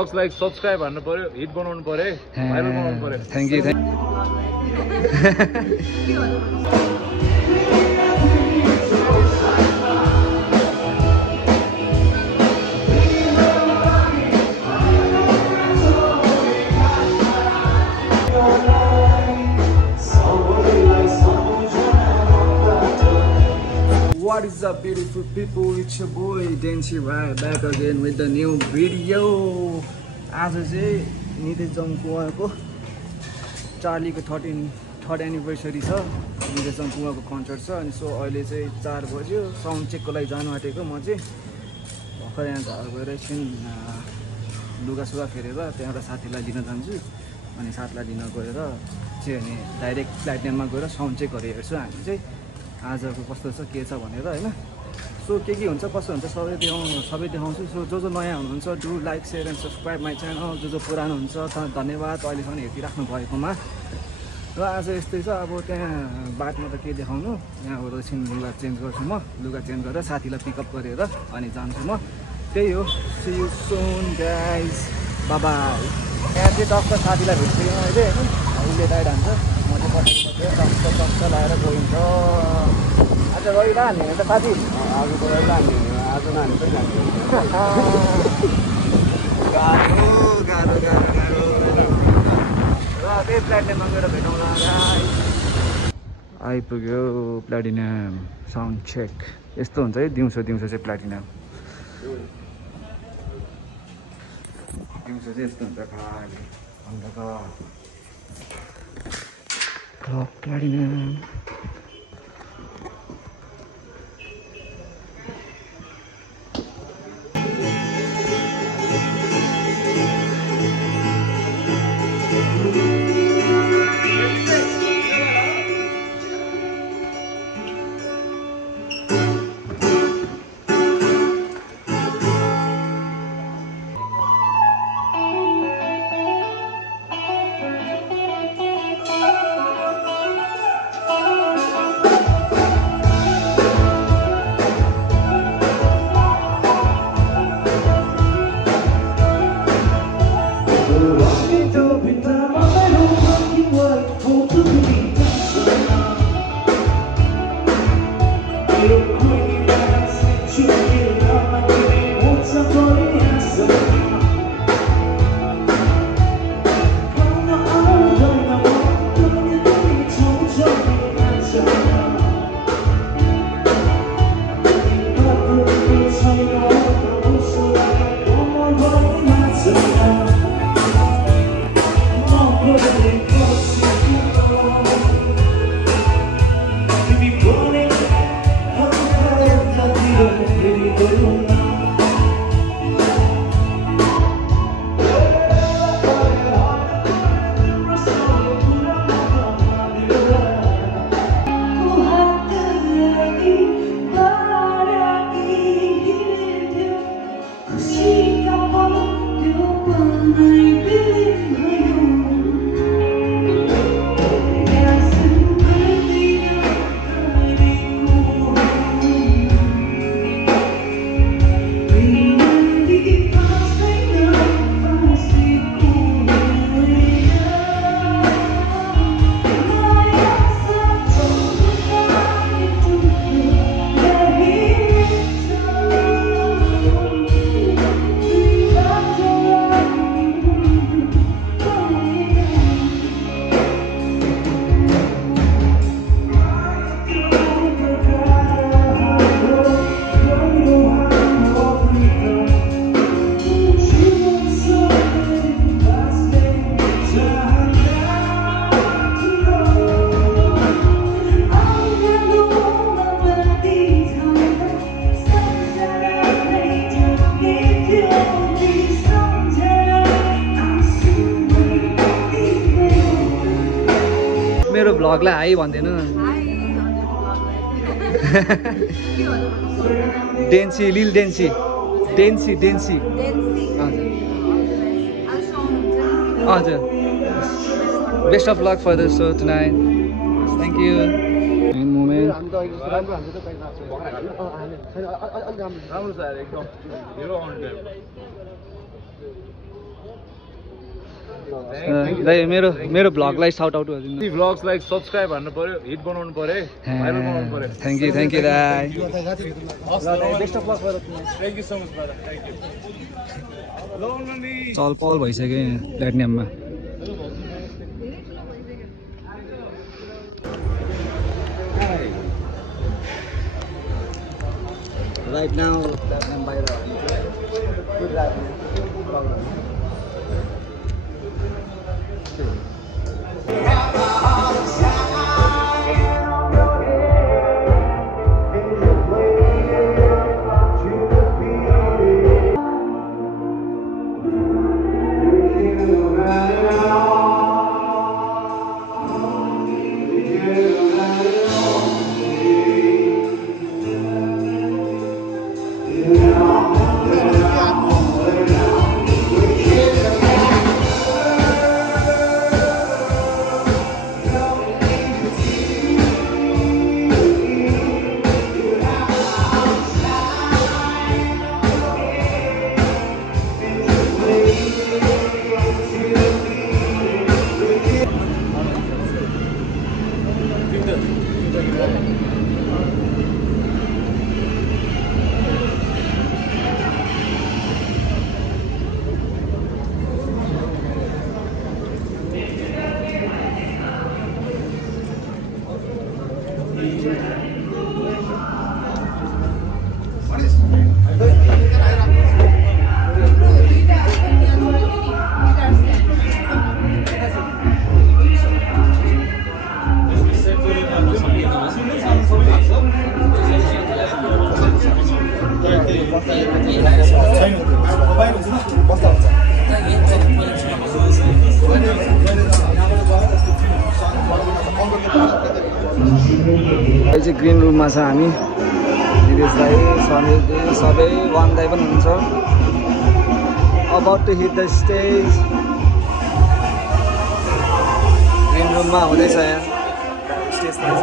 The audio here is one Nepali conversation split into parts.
vlogs like subscribe हान्नु पर्यो हिट बनाउनु पर्यो भाइरल बनाउनु पर्यो thank you What is up, beautiful people? It's your boy Densi Bhai back again with the new video. आज चाहिँ नितेश जङ्कुवाको चार्लीको 3rd एनिभर्सरी छ। नितेश जङ्कुवाको कन्सर्ट छ अनि सो अहिले चाहिँ 4 बज्यो साउन्ड चेकको लागि जानु आँटेको म चाहिँ भर्खर यहाँ घर गएर एकछिन लुगासुगा फेरेर त्यहाँबाट साथीलाई लिन जान्छु अनि साथीलाई लिन गएर चाहिँ अनि डाइरेक्ट प्लेटिनममा गएर साउन्ड चेक गरेर हेर्छु हामी चाहिँ आजको कस्तो छ के छ भनेर हैन सो के हुन्छ कसो हुन्छ सबै देखाउँछु सो जो नयाँ हुनुहुन्छ do like share and subscribe my channel जो पुरानो हुन्छ धन्यवाद अहिलेसम्म हेरिराख्नु भएकोमा र आज यस्तै छ अब त्यहाँ बाटोमा त के देखाउनु यहाँबाट एकछिन लुगा चेन्ज गर्छु म लुगा चेन्ज गरेर साथीलाई पिकअप गरेर अनि जान्छु म त्यही हो see you soon guys bye bye यहाँ चाहिँ टक्क साथीलाई भेट्छु अहिले हैन उसले टाइड हान्छ म चाहिँ टक्क लगाएर गइन्छ आज गइरह नि त साथी आज गइरह नि आज नानी पनि गाह्रो र त्यही प्लेटिनममा गएर भेटौँला आइपुग्यो प्लेटिनम साउन्ड चेक यस्तो हुन्छ है दिउँसो चाहिँ प्लेटिनम दिउँसो चाहिँ यस्तो हुन्छ खाली अन्धकार प्लेटिनम मेरो भ्लगलाई हाई भन्दिनु डेन्सी लिल डेन्सी हजुर best of luck for the show tonight thank you and moment राम्रो छ एकदम दाइ मेरो भ्लगलाई साउट आउट गरिदिनु। भ्लग्स लाइक सब्सक्राइब हान्नु पर्यो, हिट बनाउनु पर्यो, भाइरल बनाउनु पर्यो। थ्याङ्क यू दाइ। Best of luck brother. Thank you so much brother. Thank you. चल पहल भइसक्यो यहाँ प्लेटिनियममा। Right now, I'm by the good चाहिँ ग्रिन रुममा छ हामी। दिपेश दाइ, समीर दाइ, सबै वान दाइ पनि हुन्छ। About to hit the stage. Green रुममा हुँदैछ यहाँ स्टेजमा छ।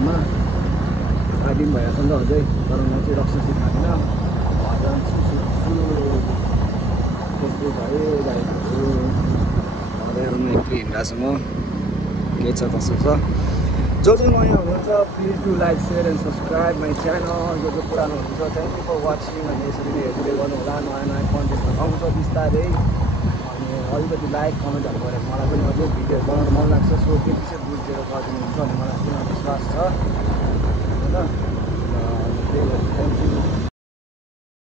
राइडिङमा राइडिङ भइरहेको छ नि त अझै तर म चाहिँ रक्सी खाँदिन त्यस्तै भयो गाडीहरू हरेरमा एकले हिँडिरहेको छु म के छ कसो छ जो नयाँ हुनुहुन्छ please do like share and subscribe my channel जो पुरानो हुनुहुन्छ थ्याङ्क यू फर वाचिङ अनि यसरी नै हेर्दै गर्नु होला नयाँ नयाँ कन्टेन्टहरू आउँछ बिस्तारै अनि अलिकति लाइक कमेन्टहरू गरेर मलाई पनि अझै भिडियोहरू बनाउनु मन लाग्छ सो त्यति चाहिँ बुझेर गरिदिनुहुन्छ भने मलाई पूर्ण विश्वास छ होइन त्यही भएर थ्याङ्क यू